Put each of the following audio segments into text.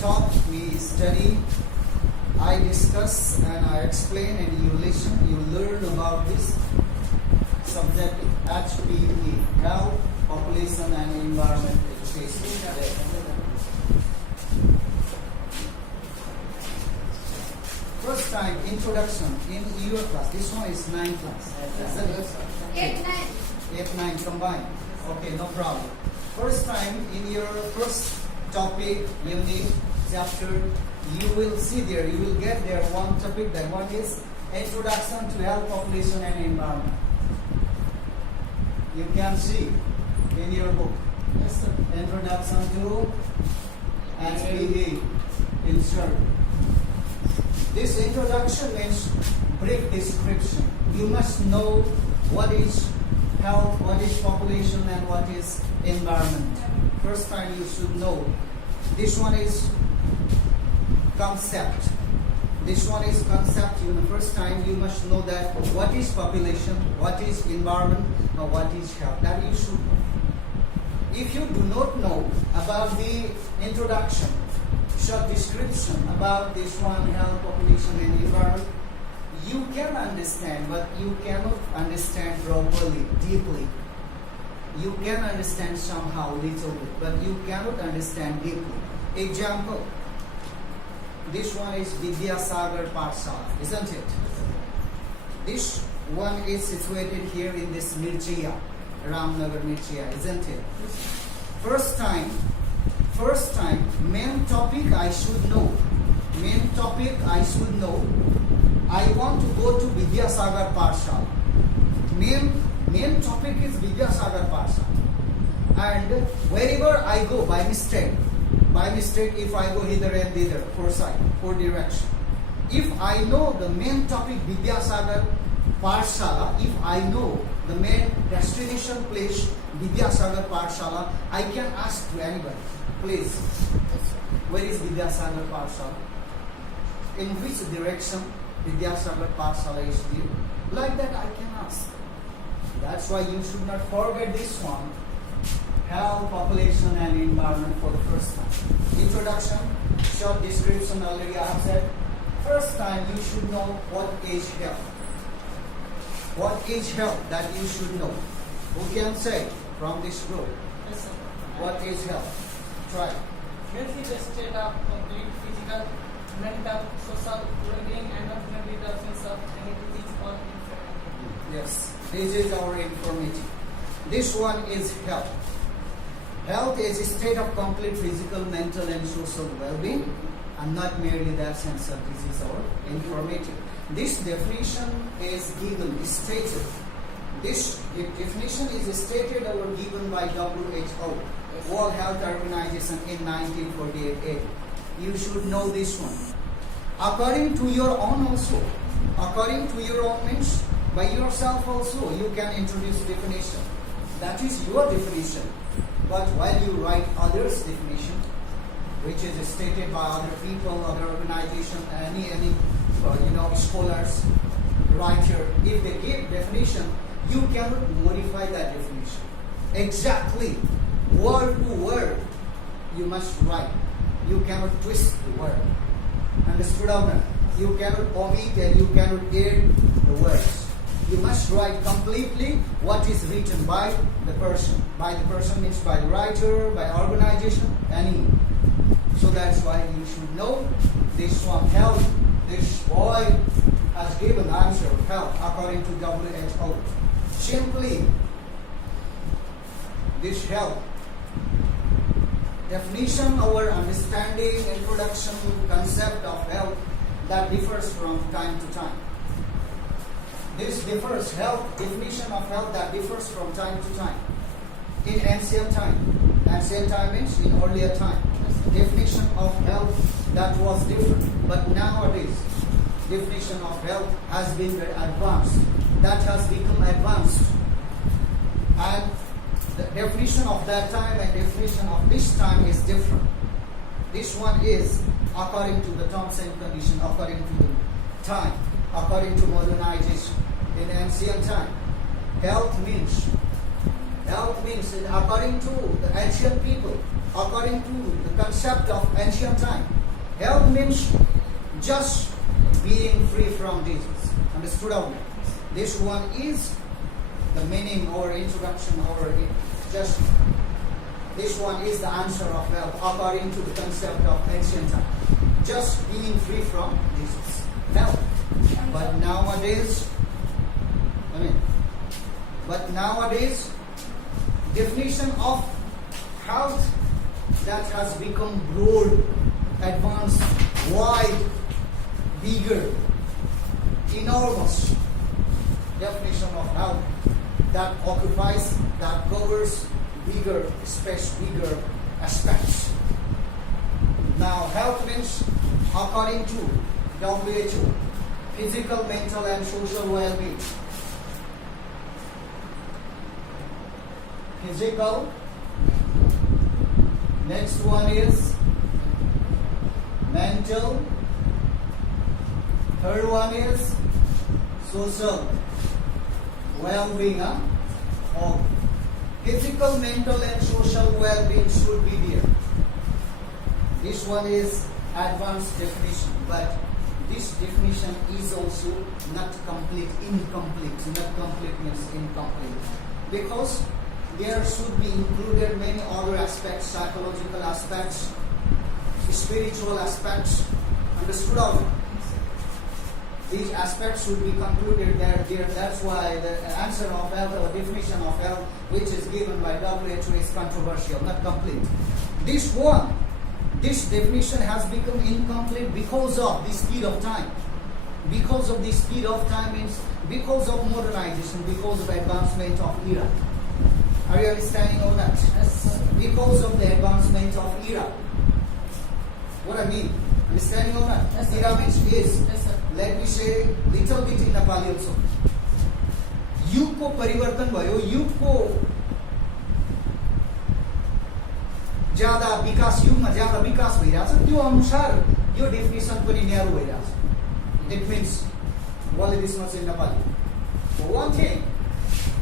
talk, we study, I discuss and I explain, and you listen, you learn about this subject HPE, Health, Population and Environment Education. First time introduction in your class. This one is 9th class. Isn't it? 8, 9. 8, 9 combined. Okay, no problem. First time in your first topic, unit, chapter, you will see there, you will get there one topic, that one is Introduction to Health, Population and Environment. You can see in your book. Yes, sir. Introduction to HPE insert. This introduction means brief description. You must know what is health, what is population, and what is environment. First time you should know. This one is concept. This one is concept. First time you must know that what is population, what is environment, or what is health. That you should know. If you do not know about the introduction, short description about this one, health, population and environment, you can understand, but you cannot understand properly, deeply. You can understand somehow little bit, but you cannot understand deeply. Example, this one is Vidyasagar Pathshala, isn't it? This one is situated here in this Mirchiya, Ramnagar Mirchiya, isn't it? First time, main topic I should know. Main topic I should know. I want to go to Vidyasagar Pathshala. Main topic is Vidyasagar Pathshala. And wherever I go by mistake, if I go hither and thither, for direction. If I know the main topic Vidyasagar Pathshala, if I know the main destination place Vidyasagar Pathshala, I can ask to anybody, please, where is Vidyasagar Pathshala? In which direction Vidyasagar Pathshala is due? Like that I can ask. That's why you should not forget this one. Health, population and environment for the first time. Introduction, short description already I have said. First time you should know what is health. What is health that you should know. Who can say from this group? Yes, sir. What is health? Try. Health is a state of complete physical, mental, social, well-being, and not merely the absence of any disease or infirmity. Yes, this is our informative. This one is health. Health is a state of complete physical, mental and social well-being, and not merely the absence of disease or infirmity. This definition is given, stated. This definition is stated or given by WHO, World Health Organization in 1948. You should know this one. According to your own also, according to your own means, by yourself also, you can introduce definition. That is your definition. But while you write others' definition, which is stated by other people, other organizations, any scholars, writer, if they give definition, you cannot modify that definition. Exactly, word to word, you must write. You cannot twist the word. Understood or not? You cannot omit and you cannot add the words. You must write completely what is written by the person. By the person means by the writer, by organization, any. So that's why you should know this one, health. This boy has given answer, health, according to WHO. Simply, this health. Definition or understanding, introduction, concept of health that differs from time to time. This differs, health, definition of health that differs from time to time. In ancient time means in earlier time, definition of health that was different. But nowadays, definition of health has been very advanced. That has become advanced. And the definition of that time and definition of this time is different. This one is according to the terms and conditions, according to the time, according to modernization. In ancient time, health means according to the ancient people, according to the concept of ancient time, health means just being free from disease. Understood out there? This one is the meaning or introduction or just this one is the answer of health according to the concept of ancient time. Just being free from disease. Health. But nowadays, definition of health that has become broad, advanced, wide, bigger, enormous definition of health that occupies, that covers bigger space, bigger aspects. Now, health means, according to WHO, physical, mental, and social well-being. Physical. Next one is mental. Third one is social well-being. Of physical, mental, and social well-being should be there. This one is advanced definition, but this definition is also not complete, incomplete. Not complete means incomplete, because there should be included many other aspects, psychological aspects, spiritual aspects. Understood all? These aspects should be concluded there. That's why the answer of health or definition of health, which is given by WHO, is controversial, not complete. This definition has become incomplete because of the speed of time. Because of the speed of time means because of modernization, because of advancement of era. Are you understanding all that? Yes, sir. Because of the advancement of era. What I mean? Understanding all that? Yes, sir. Era means is. Yes, sir. Let me say little bit in Nepali also. युगको परिवर्तन भयो, युगको ज्यादा विकास, युगमा ज्यादा विकास भइरहेछ, त्यो अनुसार यो डेफिनेसन पनि न्यारो भइरहेछ. It means what is this much in Nepali? One thing,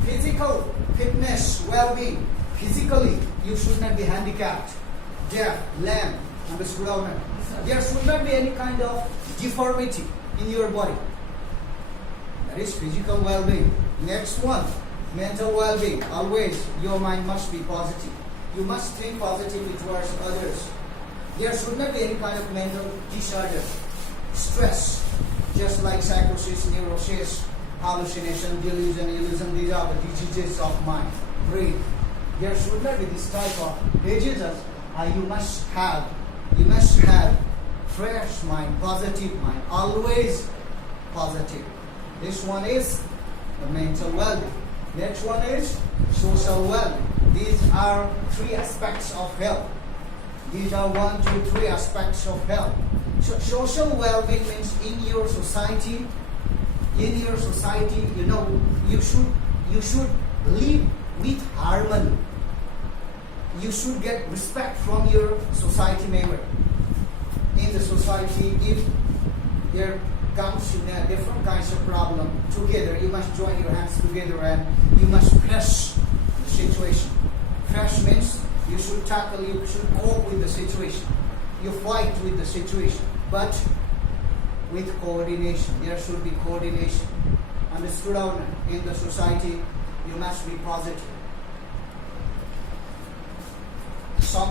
physical fitness, well-being. Physically, you should not be handicapped, deaf, lame. Understood? There should not be any kind of deformity in your body. That is physical well-being. Next one, mental well-being. Always your mind must be positive. You must think positively towards others. There should not be any kind of mental disorder, stress, just like psychosis, neurosis, hallucination, delusion, illusion. These are the diseases of mind, brain. There should not be this type of diseases. You must have fresh mind, positive mind, always positive. This one is the mental well-being. Next one is social well-being. These are three aspects of health. These are 1, 2, 3 aspects of health. So social well-being means in your society, you know, you should live with harmony. You should get respect from your society member. In the society, if there comes different kinds of problem together, you must join your hands together and you must face the situation. Face means you should tackle, you should cope with the situation. You fight with the situation, but with coordination. There should be coordination. Understood? In the society, you must be positive.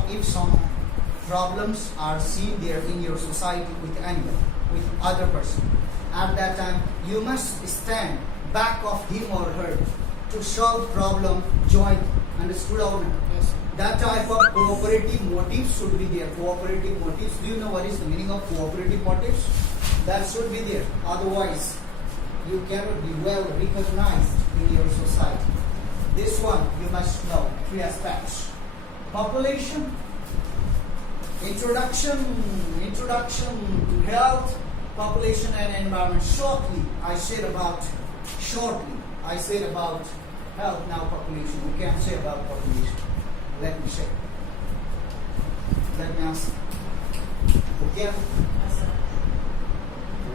If some problems are seen there in your society with anyone, with other person, at that time you must stand back of him or her to solve problem joint. Understood? Yes. That type of cooperative motives should be there. Cooperative motives. Do you know what is the meaning of cooperative motives? That should be there. Otherwise, you cannot be well recognized in your society. This one you must know. 3 aspects. Population, introduction to health, population and environment. Shortly, I said about health, now population. We can say about population. Let me say. Let me ask. Okay? Yes, sir.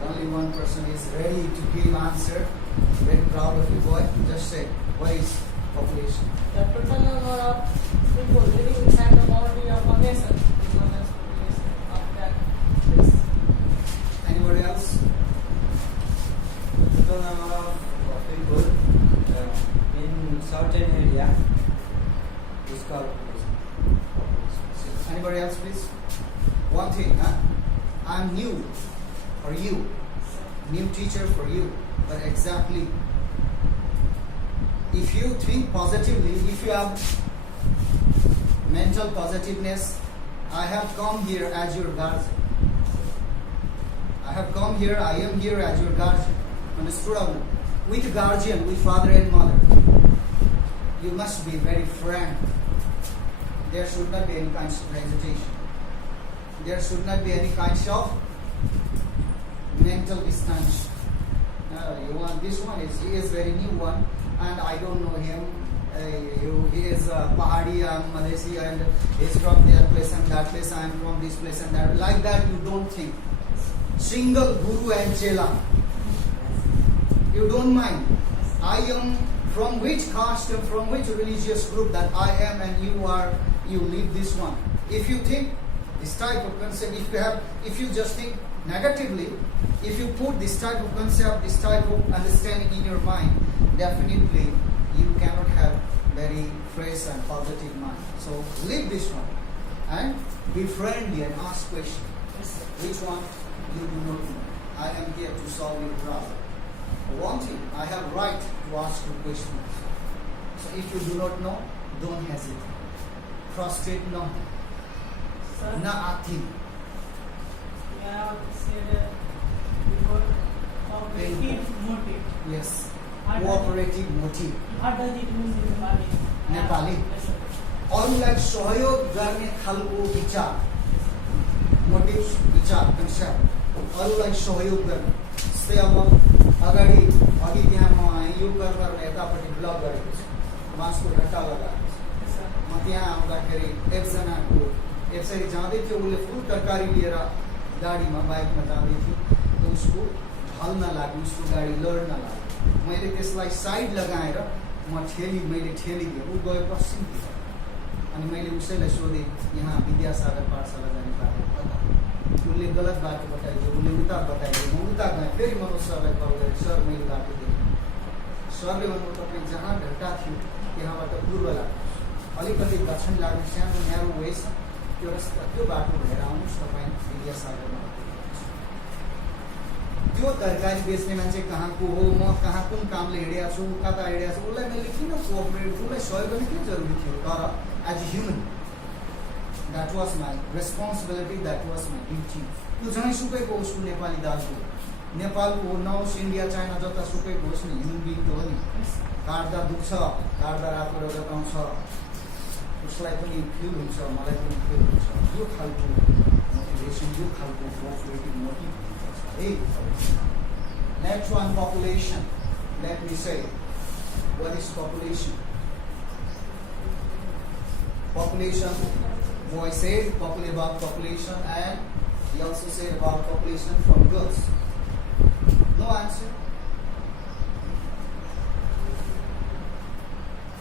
Only one person is ready to give answer. Very proud of you, boy. Just say, what is population? The total number of people living inside the boundary of Anybody else, please? One thing, huh? I'm new for you, new teacher for you, but exactly if you think positively, if you have mental positiveness, I have come here as your guardian. I have come here, I am here as your guardian. Understood? With guardian, with father and mother, you must be very frank. There should not be any kinds of hesitation. There should not be any kinds of mental distance. You want this one he is very new one, and I don't know him. He is Pahadi, I am Madesi, and he is from that place and that place. I am from this place and that. Like that, you don't think. Single Guru and Chela. You don't mind. I am from which caste and from which religious group that I am and you are. You leave this one. If you think this type of concept, if you just think negatively, if you put this type of concept, this type of understanding in your mind, definitely you cannot have very fresh and positive mind. So leave this one and be friendly and ask questions. Which one you do not know? I am here to solve your problem. One thing, I have right to ask you questions. So if you do not know, don't hesitate. Frustrate no. Sir, Na ati. you have said before cooperative motive. Yes. What Cooperative motive. What does it mean in Nepali? Nepali? Yes, sir. अरूलाई सहयोग गर्ने खालको विचार, motive विचार concept, अरूलाई सहयोग गर्ने। जस्तै अब अगाडि अघि त्यहाँ म यो गर्न यतापट्टि ब्लक गरेको छु, बाँसको घट्टा लगाएको छु। Yes, sir. म त्यहाँ आउँदाखेरि एकजनाको यसरी जाँदै थियो, उसले फुल तरकारी लिएर गाडीमा बाइकमा जाँदै थियो, उसको ढल्न लाग्यो, उसको गाडी लड्न लाग्यो। मैले त्यसलाई साइड लगाएर मैले ठेलिदिएँ, ऊ गयो पश्चिमतिर। अनि मैले उसैलाई सोधेँ, यहाँ विद्यासागर पाठशाला जाने बाटो कता? उसले गलत बाटो बताइदियो, उसले उता बताइदियो, म उता गएँ। फेरि मनोज सरलाई कल गरेँ, सर मैले बाटो देखेँ। सरले भन्नु, तपाईँ जहाँ घट्टा थियो त्यहाँबाट पूर्व लाग्नुहोस्, अलिकति दक्षिण लाग्ने सानो न्यारो वे छ, त्यो रस्ता त्यो बाटो भएर आउनुहोस्, तपाईँ विद्यासागरमा। त्यो तरकारी बेच्ने मान्छे कहाँको हो, म कहाँ कुन कामले हिँडेको छु, कता हिँडेको छु, उसलाई मैले किन कोअपरेट, उसलाई सहयोग गर्ने किन जरुरी थियो? तर as a human, that was my responsibility, that was my duty. त्यो जहाँसुकैको उसको नेपाली दाजु, नेपालको नहोस्, इन्डिया चाइना जतासुकैको होस् नि, ह्युमन बिङ त हो नि। काट्दा दुख्छ, काट्दा रातो रगत आउँछ, उसलाई पनि फिल हुन्छ, मलाई पनि फिल हुन्छ। यो खालको मोटिभेसन, यो खालको कोअपरेटिभ मोटिभ हुन्छ है। Next one, population. Let me say what is population? Population, boy said about population, and he also said about population from girls. No answer?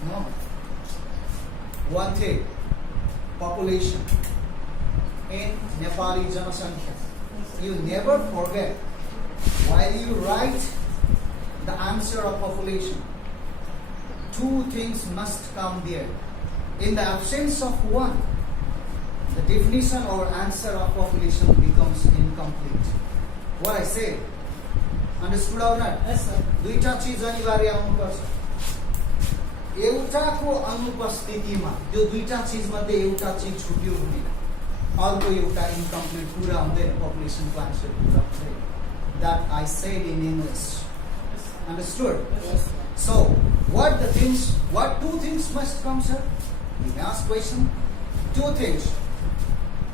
No. One thing, population in Nepali Janasankhya. You never forget while you write the answer of population, two things must come there. In the absence of one, the definition or answer of population becomes incomplete. What I say, understood or not? Yes, sir. दुईटा चीज अनिवार्य आउनुपर्छ। एउटाको अनुपस्थितिमा त्यो दुईटा चीज मध्ये एउटा चीज छुट्यो भने अर्को एउटा इन्कम्प्लिट पूरा हुँदैन, पपुलेसनको आन्सर पूरा हुँदैन। That I said in English. Understood? Yes, sir. So, what two things must come, sir? We ask question. Two things: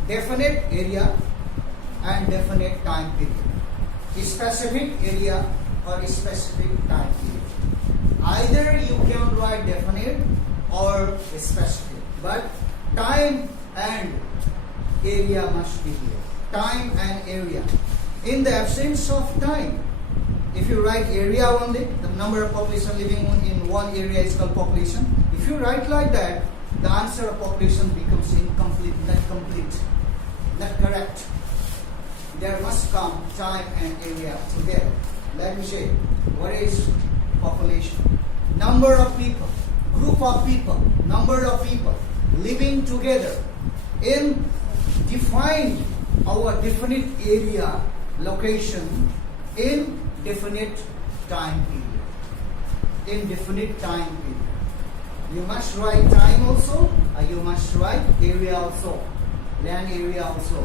definite area and definite time period. Specific area or specific time period. Either you can write definite or specific, but time and area must be here. Time and area. In the absence of time, if you write area only, the number of population living in one area is called population. If you write like that, the answer of population becomes incomplete, not complete, not correct. There must come time and area together. Let me say, what is population? Number of people, group of people, number of people living together in defined our definite area, location, in definite time period. In definite time period. You must write time also, you must write area also, land area also.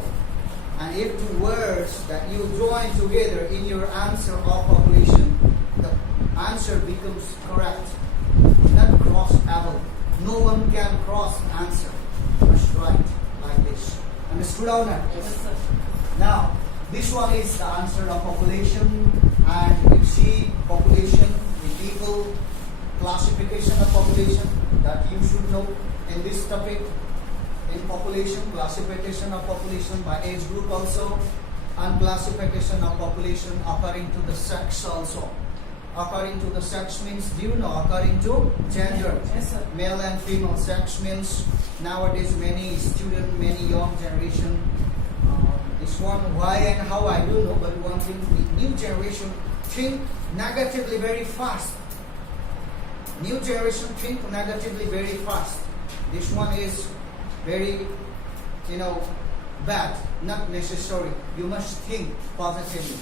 And if two words that you join together in your answer of population, the answer becomes correct, not crossable. No one can cross answer. You must write like this. Understood or not? Yes, sir. Now, this one is the answer of population, and you see population, the people, classification of population that you should know in this topic. In population, classification of population by age group also, and classification of population according to the sex also. According to the sex means, do you know, according to gender? Yes, sir. Male and female. Sex means nowadays many student, many young generation. This one, why and how I don't know, but one thing, the new generation think negatively very fast. New generation think negatively very fast. This one is very, bad, not necessary. You must think positively.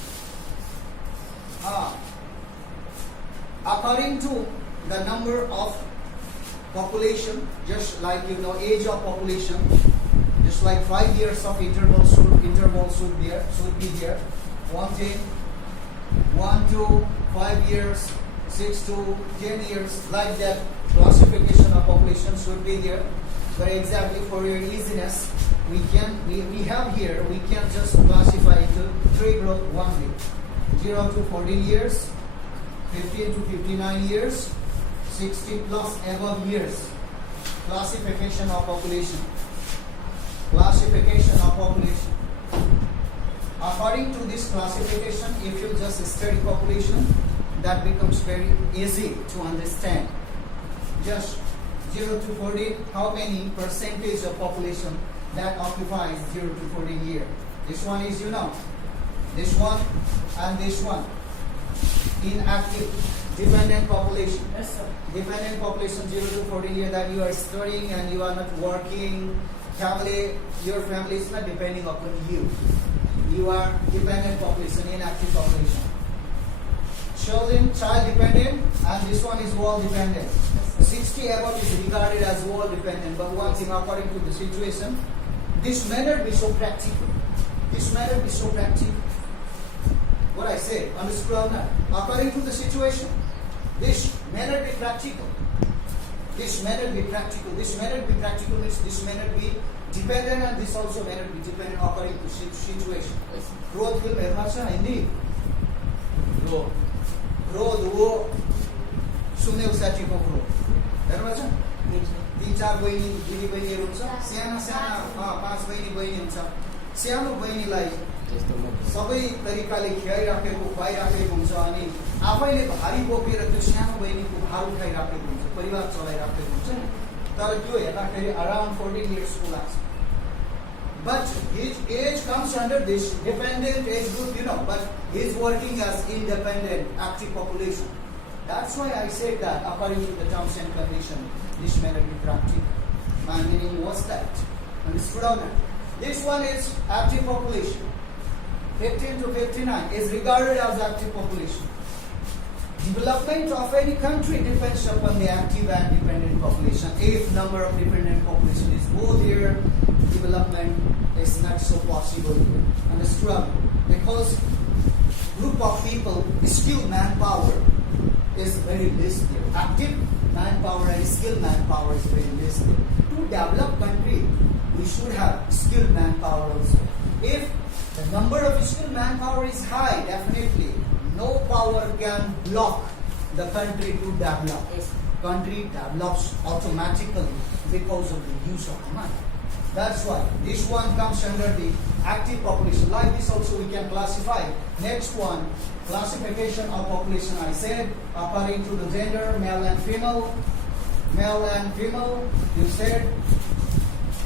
According to the number of population, just like age of population, just like 5 years of interval should be there. 1 to 5 years, 6 to 10 years, like that classification of population should be there. But exactly for your easiness, we have here, we can just classify into 3 groups only. 0 to 14 years, 15 to 59 years, 60 plus above years. Classification of population. Classification of population. According to this classification, if you just study population, that becomes very easy to understand. Just 0 to 14, how many percentage of population that occupies 0 to 14 year? This one is, this one and this one. Inactive, dependent population. Yes, sir. Dependent population 0 to 14 year, that you are studying and you are not working. Your family is not depending upon you. You are dependent population, inactive population. Child dependent, and this one is wall dependent. 60 above is regarded as wall dependent, but one thing, according to the situation, this may not be so practical. This may not be so practical. What I say, understood or not? According to the situation, this may not be practical. This may not be practical. This may not be practical means this may not be dependent, and this also may not be dependent according to situation. Growth will very much indeed. Growth wo सुन्ने साथीको growth हेर्नुमा छ 3-4 बहिनी दिदी बहिनीहरु हुन्छ साना 5 बहिनी हुन्छ सानो बहिनीलाई सबै तरिकाले खुवाइराखेको हुन्छ अनि आफैले भारी बोकेर त्यो सानो बहिनीको भार उठाइराखेको हुन्छ परिवार चलाइराखेको हुन्छ तर त्यो हेर्दाखेरि around 14 years को लाग्छ. But his age comes under this dependent age group, but he is working as independent, active population. That's why I said that according to the terms and conditions, this may not be practical. My meaning was that. Understood or not? This one is active population. 15 to 59 is regarded as active population. Development of any country depends upon the active and dependent population. If number of dependent population is more there, development is not so possible. Understood? Because group of people, skilled manpower is very less there. Active manpower and skilled manpower is very less there. To develop country, we should have skilled manpower also. If the number of skilled manpower is high, definitely no power can block the country to develop. Country develops automatically because of the use of money. That's why this one comes under the active population. Like this also we can classify. Next one, classification of population. I said according to the gender, male and female. Male and female, you said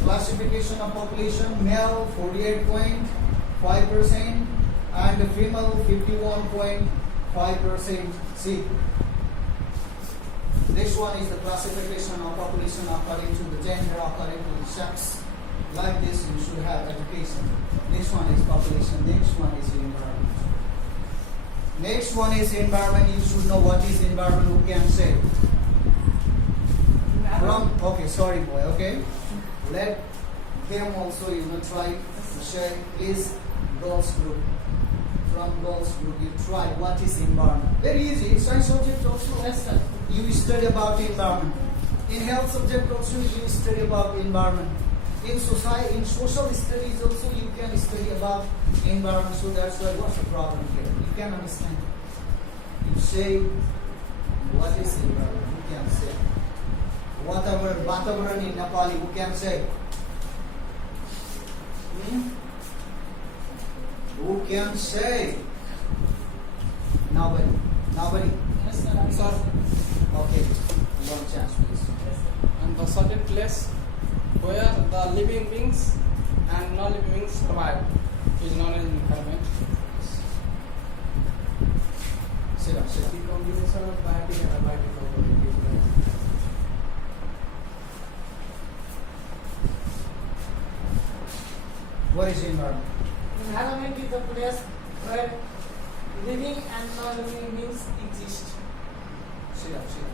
classification of population, male 48.5% and the female 51.5%. See, This one is the classification of population according to the gender, according to the sex. Like this, you should have education. Next one is population. Next one is environment. Next one is environment. You should know what is environment. Who can say? Okay, sorry boy. Okay, let them also try to share. Please, girls group. From girls group, you try what is environment. Very easy. Science subject also. Yes, sir. You study about environment. In health subject also you study about environment. In society, in social studies also you can study about environment. So that's why what's the problem here? You can understand. You say what is environment? Who can say? Whatever Vatavaran in Nepali, who can say? Who can say? Nobody. Nobody. Yes, sir. Sir, Okay. One chance, please. Yes, sir. and the certain place where the living beings and non-living beings survive is known as environment. Sit down, sit The down. combination of biotic and abiotic component is known as What is environment? Environment is the place where living and non-living beings exist. Sit down, sit down.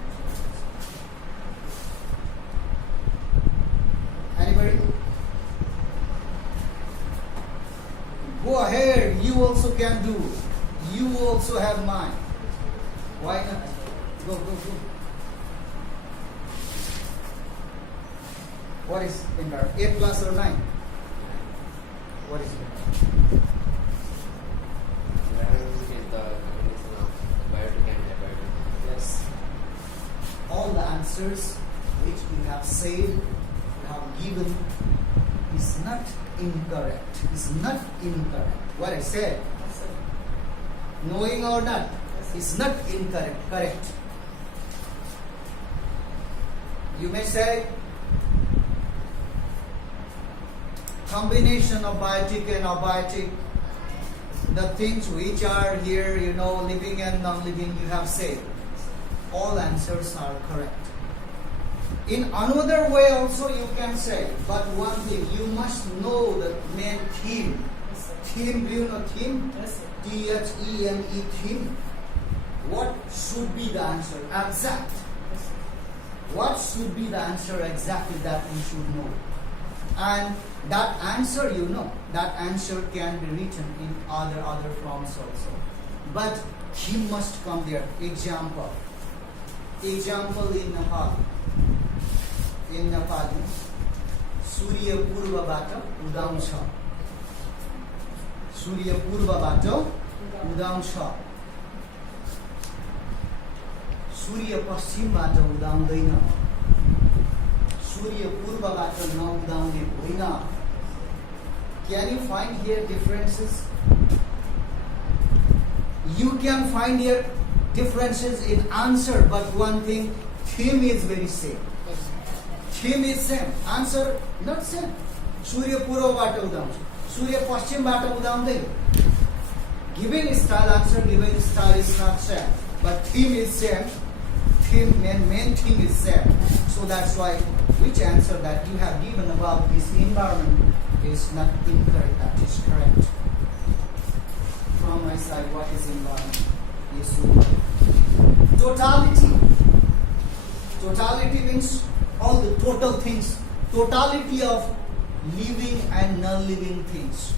Anybody? Go ahead, you also can do. You also have mind. Why not? Go, go, go. What is environment? 8 plus or 9? What is it? environment is the combination of biotic and abiotic. Yes. All the answers which we have said, we have given, is not incorrect. Is not incorrect. What I said, Yes, sir. knowing or not, Yes. is not incorrect. Correct. You may say combination of biotic and abiotic, the things which are here, living and non-living, you have said. All answers are correct. In another way also you can say, but one thing, you must know the main theme. Yes, sir. Theme, do you know theme? Yes, sir. T-H-E-M-E, theme. What should be the answer? Exact. Yes, sir. What should be the answer exactly that you should know? And that answer that answer can be written in other forms also. But he must come there. Example in Nepal. In Nepal, सूर्य पूर्वबाट उदाउँछ. सूर्य पूर्वबाट उदाउँछ. सूर्य पश्चिमबाट उदाउँदैन. सूर्य पूर्वबाट नउदाउने होइन. Can you find here differences? You can find here differences in answer, but one thing, theme is very same. Theme is same. Answer not same. Surya पूर्वबाट उदाउँछ. Surya पश्चिमबाट उदाउँदैन. Giving style, answer giving style is not same, but theme is same. Theme, main thing is same. So that's why which answer that you have given about this environment is not incorrect, that is correct. From my side, what is environment? Yes, totality. Totality means all the total things. Totality of living and non-living things.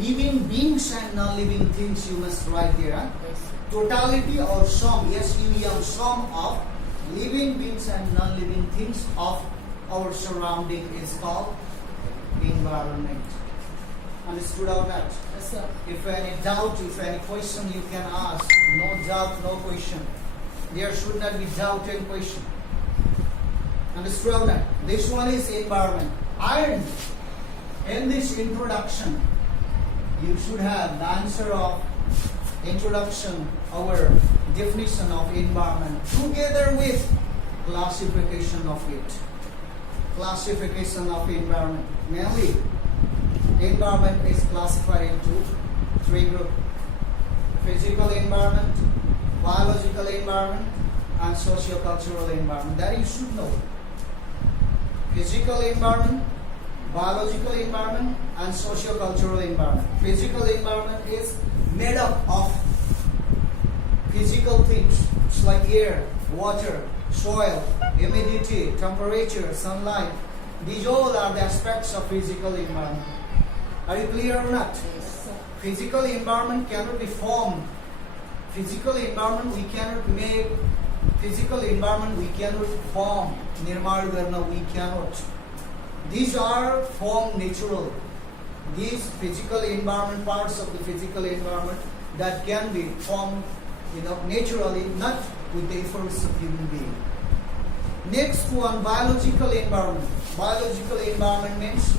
Living beings and non-living things you must write there. Huh? Yes. Totality or sum, S-U-M, sum of living beings and non-living things of our surrounding is called environment. Understood or not? Yes, sir. If any doubt, if any question you can ask. No doubt, no question. There should not be doubt and question. Understood or not? This one is environment. And in this introduction, you should have the answer of introduction, our definition of environment, together with classification of it. Classification of environment. Mainly, environment is classified into 3 groups. Physical environment, biological environment, and socio-cultural environment. That you should know. Physical environment, biological environment, and socio-cultural environment. Physical environment is made up of physical things. It's like air, water, soil, humidity, temperature, sunlight. These all are the aspects of physical environment. Are you clear or not? Yes, sir. Physical environment cannot be formed. Physical environment we cannot make. Physical environment we cannot form. Nirmal karna we cannot. These are formed natural. These physical environment, parts of the physical environment that can be formed, naturally, not with the efforts of human being. Next one, biological environment. Biological environment means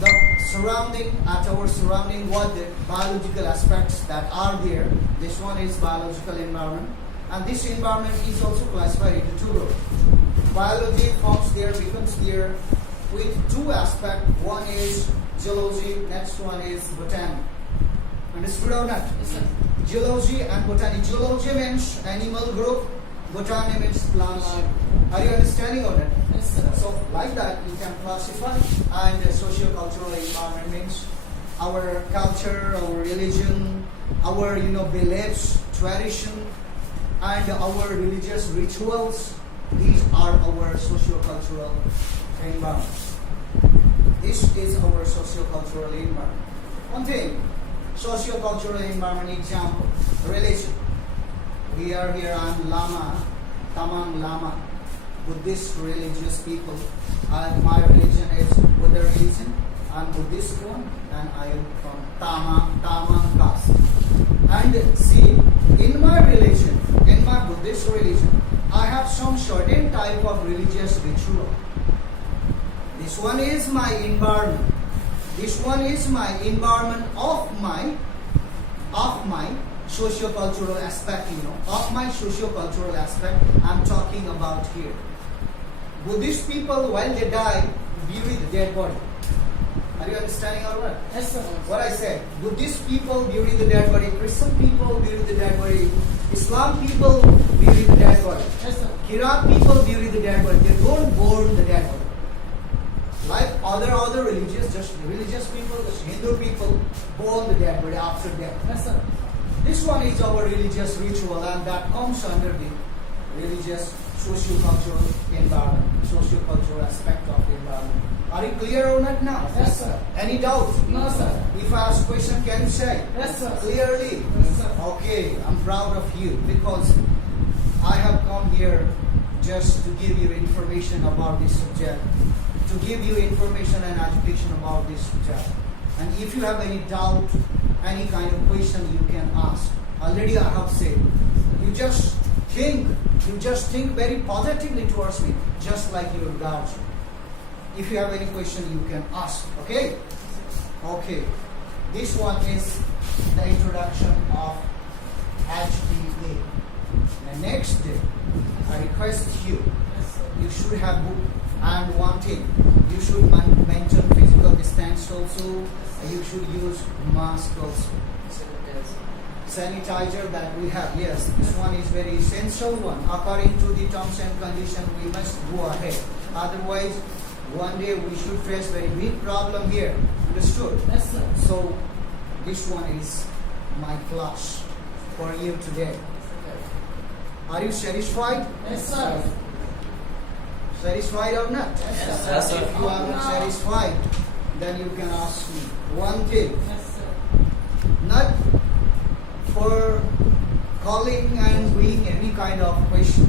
the our surrounding, what the biological aspects that are there. This one is biological environment, and this environment is also classified into two groups. Biology becomes there with two aspects. One is geology, next one is botany. Understood or not? Yes, sir. Geology and botany. Geology means animal group, botany means plants. Are you understanding or not? Yes, sir. So like that you can classify. And the socio-cultural environment means our culture, our religion, our beliefs, tradition, and our religious rituals. These are our socio-cultural environment. This is our socio-cultural environment. One thing, socio-cultural environment example, religion. We are here on Lama, Tamang Lama, Buddhist religious people. And my religion is Buddha religion. I'm Buddhist one, and I am from Tamang caste. And see, in my religion, in my Buddhist religion, I have some certain type of religious ritual. This one is my environment. This one is my environment of my socio-cultural aspect, of my socio-cultural aspect I'm talking about here. Buddhist people, while they die, bury the dead body. Are you understanding all right? Yes, sir. What I said, Buddhist people bury the dead body, Christian people bury the dead body, Islam people bury the dead body, Yes, sir. Kirat people bury the dead body. They don't burn the dead body. Like other religious people, just Hindu people burn the dead body after death. Yes, sir. This one is our religious ritual, and that comes under the religious socio-cultural environment, socio-cultural aspect of the environment. Are you clear on that now? Yes, sir. Any doubt? No, sir. If I ask a question, can you say? Yes, sir. Clearly? Yes, sir. Okay, I'm proud of you because I have come here just to give you information about this subject, to give you information and education about this subject. And if you have any doubt, any kind of question, you can ask. Already I have said, you just think very positively towards me, just like your guardian. If you have any question, you can ask. Okay? Okay. This one is the introduction of HTA. The next day, I request you, Yes, sir. you should have book. And one thing, you should maintain physical distance also. You should use mask also. Sanitizer that we have, yes, this one is very essential one. According to the terms and conditions, we must go ahead. Otherwise, one day we should face very big problem here. Understood? Yes, sir. So, this one is my class for you today. Are you satisfied? Yes, sir. Satisfied or not? Yes, Yes, sir. If you are not satisfied, then you can ask me one thing. Yes, sir. Not for calling and doing any kind of question.